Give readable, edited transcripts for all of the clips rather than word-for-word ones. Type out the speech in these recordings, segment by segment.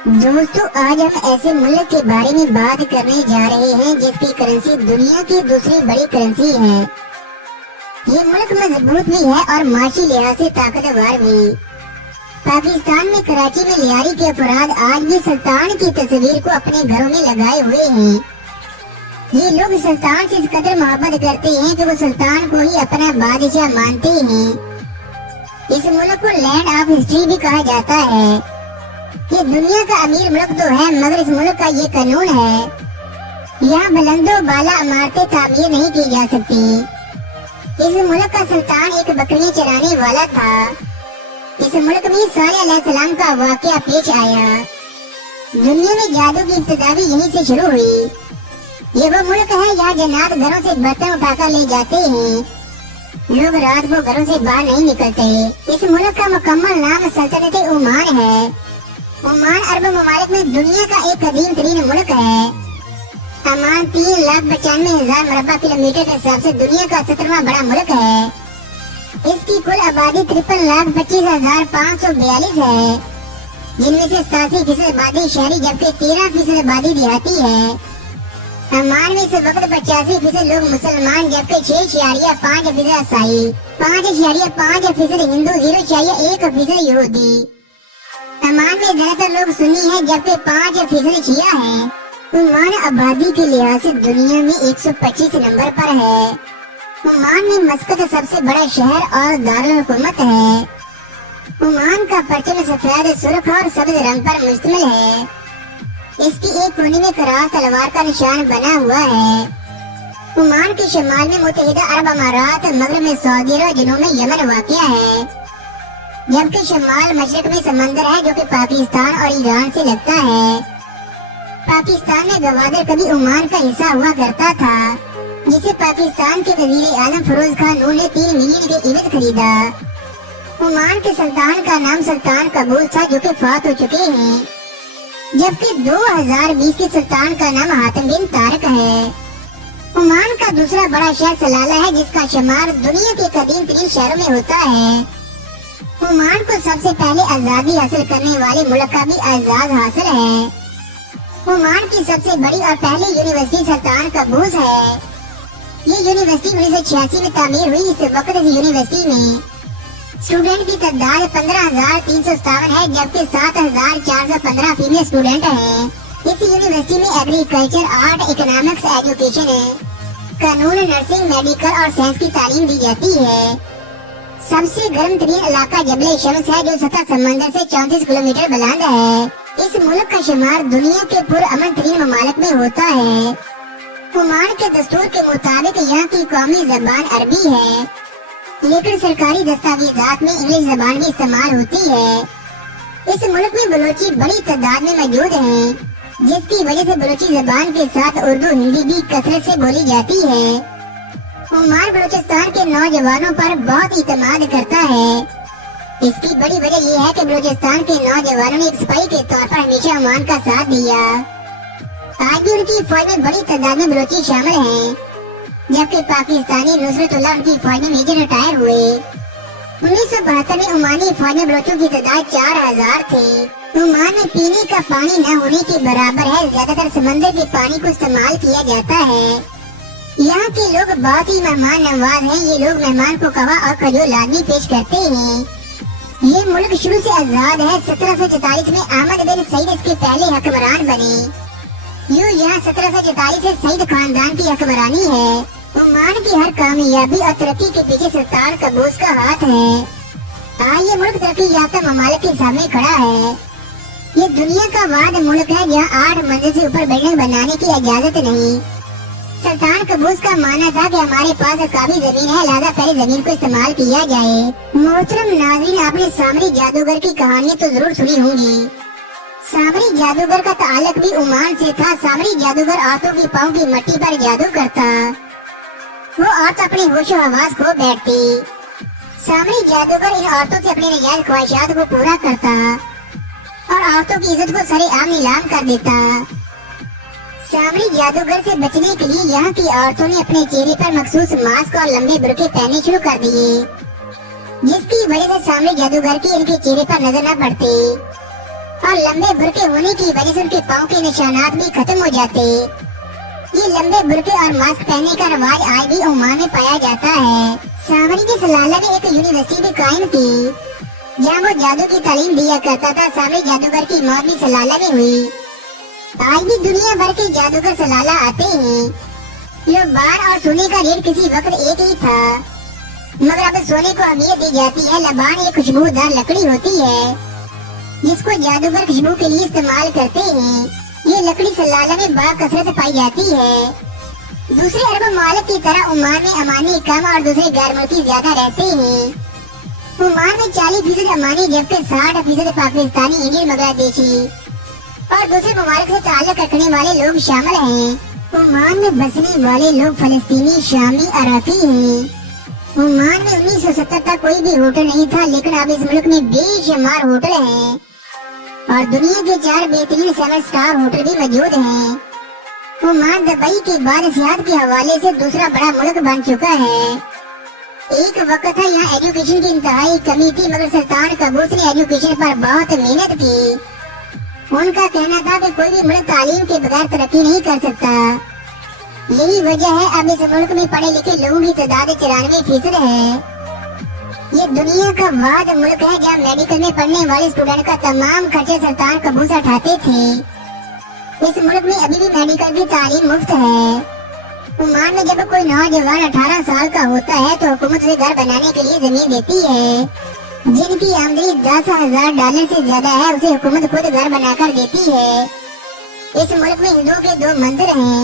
दोस्तों, आज हम ऐसे मुल्क के बारे में बात करने जा रहे हैं जिसकी करेंसी दुनिया की दूसरी बड़ी करेंसी है। ये मुल्क मजबूत भी है और माशी लिहाज से ताकतवर भी। पाकिस्तान में कराची में लियारी के अफराद आज भी सुल्तान की तस्वीर को अपने घरों में लगाए हुए हैं। ये लोग सुल्तान से इस कदर मोहब्बत करते हैं कि वो सुल्तान को ही अपना बादशाह मानते हैं। इस मुल्क को लैंड ऑफ हिस्ट्री भी कहा जाता है। ये दुनिया का अमीर मुल्क तो है, मगर इस मुल्क का ये कानून है, यहाँ बुलंदो बाला इमारतें तामीर नहीं की जा सकती। इस मुल्क का सुल्तान एक बकरियां चराने वाला था। इस मुल्क में साले अलैहिस्सलाम का वाकया पेश आया। दुनिया में जादू की इब्तिदा भी यहीं से शुरू हुई। ये वो मुल्क है यहाँ जन्नात घरों से बर्तन उठाकर ले जाते हैं। लोग रात को घरों से बाहर नहीं निकलते। इस मुल्क का मुकम्मल नाम सल्तनत ओमान है। ओमान अरब ममालिक में दुनिया का एक कदीम तरीन मुल्क है। ओमान 3,95,000 मुरब्बा किलोमीटर के हिसाब से दुनिया का 17वां बड़ा मुल्क है। इसकी कुल आबादी 53,25,542 है, जिनमें से 87% आबादी शहरी जबकि 13% आबादी देहाती है। ओमान में इस वक्त 85% लोग मुसलमान जबकि 6.5% ईसाई, 5.5% हिंदू, 0.1% यहूदी। ओमान में ज्यादातर लोग सुन्नी हैं जबकि 5% शिया हैं। ओमान आबादी के लिहाज से दुनिया में 125 नंबर पर है। ओमान में मस्कत सबसे बड़ा शहर और दारुल हुकूमत है। ओमान का परचम सफेद, सुर्ख और सब्ज रंग पर मुश्तमिल है। इसकी एक कोने में करास तलवार का निशान बना हुआ है। ओमान के शुमाल में मुत्तहिदा अरब अमारात, मगरब में सऊदी और जनूब में यमन वाक़या है, जबकि शुमाल मशरक में समंदर है जो कि पाकिस्तान और ईरान से लगता है। पाकिस्तान में गवादर कभी ओमान का हिस्सा हुआ करता था, जिसे पाकिस्तान के वजीर आजम फिरोज खान नून ने 3 मिलियन के इवज खरीदा। ओमान के सुल्तान का नाम सुल्तान कबूस था जो कि फात हो चुके हैं, जबकि 2020 के सुल्तान का नाम हातिम बिन तारिक है। ओमान का दूसरा बड़ा शहर सलाला है, जिसका शुमार दुनिया के कदीम तरीन शहरों में होता है। ओमान को सबसे पहले आजादी हासिल करने वाले मुल्क का भी एजाज हासिल है। ओमान की सबसे बड़ी और पहली यूनिवर्सिटी सुल्तान कबूस है। ये यूनिवर्सिटी 1986 में तामीर हुई। इस वक्त इस यूनिवर्सिटी में स्टूडेंट की तादाद 15,357 है, जबकि 7,415 फीमेल स्टूडेंट हैं। इस यूनिवर्सिटी में एग्रीकल्चर, आर्ट, इकोनॉमिक्स, एजुकेशन, कानून, नर्सिंग, मेडिकल और साइंस की तालीम दी जाती है। सबसे गर्म तरीन इलाका जबल शम्स है, जो सतह समंदर से 34 किलोमीटर बुलंद है। इस मुल्क का शुमार दुनिया के पुरअमन तरीन ममालिक में होता है। ओमान के दस्तूर के मुताबिक यहाँ की कौमी जबान अरबी है, लेकिन सरकारी दस्तावेजात में इंग्लिश जबान भी इस्तेमाल होती है। इस मुल्क में बलोची बड़ी तादाद में मौजूद हैं, जिसकी वजह से बलोची जबान के साथ उर्दू, हिंदी भी कसरत से बोली जाती है। ओमान बलूचिस्तान के नौजवानों पर बहुत इत्मीनान करता है। इसकी बड़ी वजह यह है कि बलूचिस्तान के नौजवानों ने एक सिपाही के तौर पर हमेशा ओमान का साथ दिया। आज भी उनकी फौज में बड़ी तादाद में बलोची शामिल हैं, जबकि पाकिस्तानी नुसरतुल्लाह उनकी फौज में मेजर रिटायर हुए। 1972 में ओमानी फौज में बलोचों की तादाद 4,000 थी। ओमान में पीने का पानी न होने के बराबर है। ज्यादातर समंदर के पानी को इस्तेमाल किया जाता है। यहाँ के लोग बहुत ही मेहमान नवाज हैं। ये लोग मेहमान को कहवा और खजूर लाजमी पेश करते हैं। ये मुल्क शुरू से आजाद है। 1744 में अहमद बिन सईद इसके पहले हुक्मरान बने। यहाँ 1744 से सईद खानदान की हुक्मरानी है। ओमान की हर कामयाबी और तरक्की के पीछे सुल्तान कबूस का हाथ है। आज ये मुल्क तरक्की याफ्ता ममालिक के सामने खड़ा है। ये दुनिया का वाद मुल्क है जहाँ 8 मंजिल से ऊपर बिल्डिंग बनाने की इजाजत नहीं। सुल्तान कबूस का मानना था कि हमारे पास काफी जमीन है, लिहाजा पहले जमीन को इस्तेमाल किया जाए। मोहतरम नाज़रीन, आपने सामरी जादूगर की कहानियाँ तो जरूर सुनी होंगी। सामरी जादूगर का ताल्लुक भी ओमान से था। सामरी जादूगर औरतों की पाँव की मट्टी पर जादू करता। वो औरत अपने होशो हवास खो बैठती। सामरी जादूगर इन औरतों से अपनी नजायज ख्वाहिशात को पूरा करता और औरतों की इज्जत को सरेआम नीलाम कर देता। सामरी जादूगर से बचने के लिए यहाँ की औरतों ने अपने चेहरे पर मखसूस मास्क और लंबे बुर्के पहनने शुरू कर दिए, जिसकी वजह से सामरी जादूगर की इनके चेहरे पर नजर न पड़ती। और लंबे बुरके होने की वजह से उनके पाँव के निशानात भी खत्म हो जाते। ये लंबे बुरके और मास्क पहनने का रवाज आज भी ओमान में पाया जाता है। सावरी के सलाला ने एक यूनिवर्सिटी भी कायम की जहाँ वो जादू की तालीम दिया करता था। सावरी जादूगर की मौत भी सलाला में हुई। आज भी दुनिया भर के जादूगर सलाला आते हैं। लोग बार और सोने का रेट किसी वक्त एक ही था, मगर अब सोने को अहमियत दी जाती है। लबान एक खुशबूदार लकड़ी होती है जिसको जादूगर खुशबू के लिए इस्तेमाल करते हैं। ये लकड़ी सलाला में बाकसरत पाई जाती है। दूसरे अरब ममालिक की तरह ओमान में अमानी कम और दूसरे गैर मुल्की ज्यादा रहते हैं। ओमान में 40% अमानी जबकि 60% पाकिस्तानी, इंडियन, बांग्लादेशी और दूसरे ममालिक से ताल्लुक रखने वाले लोग शामिल हैं। ओमान में बसने वाले लोग फलस्तीनी, शामी, अराकी हैं। ओमान में 1970 तक कोई भी होटल नहीं था, लेकिन अब इस मुल्क में बेशुमार होटल हैं और दुनिया के 4 बेहतरीन 7 स्टार होटल भी मौजूद हैं। ओमान दुबई के बाद सियाहत के हवाले से दूसरा बड़ा मुल्क बन चुका है। एक वक्त था यहाँ एजुकेशन की इंतहाई कमी थी, मगर सुल्तान कबूस ने एजुकेशन पर बहुत मेहनत की। उनका कहना था कि कोई भी मुल्क तालीम के बगैर तरक्की नहीं कर सकता। यही वजह है अब इस मुल्क में पढ़े लिखे लोगों की तादाद 94% है। ये दुनिया का वाद मुल्क है जहाँ मेडिकल में पढ़ने वाले स्टूडेंट का तमाम खर्चे सुल्तान कबूस उठाते थे। इस मुल्क में अभी भी मेडिकल की तालीम मुफ्त है। ओमान में जब कोई नौजवान 18 साल का होता है तो हुकूमत उसे घर बनाने के लिए जमीन देती है। जिनकी आमदनी $10,000 से ज्यादा है उसे हुकूमत खुद घर बनाकर देती है। इस मुल्क में हिंदुओं के 2 मंदिर हैं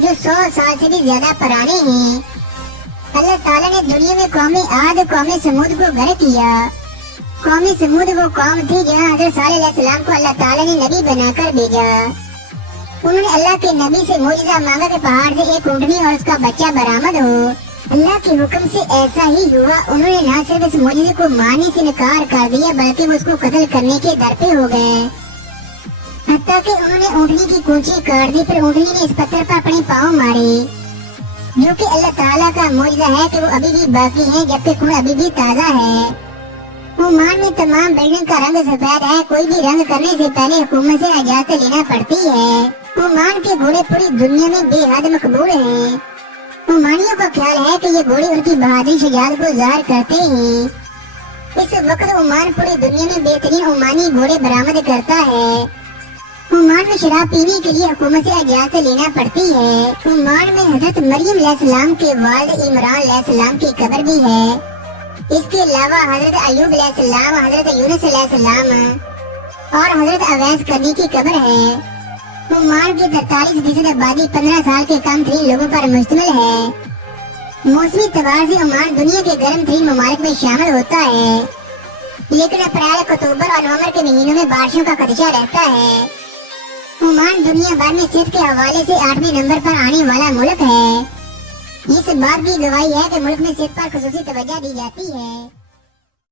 जो 100 साल से भी ज्यादा पुराने हैं। अल्लाह ताला ने दुनिया में कौमे आद, कौमे समूद को घर किया। कौमे समूद वो कौम थी जहाँ हज़रत सालेह अलैहिस्सलाम को अल्लाह ताला ने नबी बनाकर भेजा। उन्होंने अल्लाह के नबी से मोइज़ा मांगा कि पहाड़ से एक ऊँटनी और उसका बच्चा बरामद हो। अल्लाह के हुक्म से ऐसा ही हुआ। उन्होंने न सिर्फ इस मोइज़े को मानने से इनकार कर दिया बल्कि वो उसको कत्ल करने के दर पे हो गए। हत्ता कि उन्होंने ऊँटनी की कूंची काट दी। फिर ऊँटनी ने इस पत्थर पर अपने पाँव मारे, जो कि अल्लाह ताला का मोइज़ा है कि वो अभी भी बाकी है जबकि खून अभी भी ताज़ा है। ओमान में तमाम बिल्डिंग का रंग सफेद है। कोई भी रंग करने से पहले हुकूमत से इजाज़त लेना पड़ती है। ओमान के घोड़े पूरी दुनिया में बेहद मकबूल हैं। ओमानियों का ख्याल है कि ये घोड़े उनकी बहादुरी शुजाअत को ज़ाहिर करते हैं। इस वक्त ओमान पूरी दुनिया में बेहतरीन ओमानी घोड़े बरामद करता है। ओमान में शराब पीने के लिए हुकूमत से इजाज़त लेना पड़ती है। ओमान में हजरत मरियम अलैहिस्सलाम के वालिद इमरान अलैहिस्सलाम की कब्र भी है। इसके अलावा हजरत अय्यूब अलैहिस्सलाम, हजरत यूनुस अलैहिस्सलाम और हजरत अवैस करनी की कब्र है। ओमान की 43% आबादी 15 साल के कम 3 लोगों पर मुश्तमिल है। मौसमी तबार से ओमान दुनिया के गर्म 3 ममालिक में शामिल होता है, लेकिन अप्रैल, अक्टूबर और नवंबर के महीनों में बारिशों का खदशा रहता है। ओमान दुनिया भर में सेहत के हवाले से 8वें नंबर पर आने वाला मुल्क है। इस बात की गवाही है कि मुल्क में सेहत पर खुसूसी तवज्जो दी जाती है।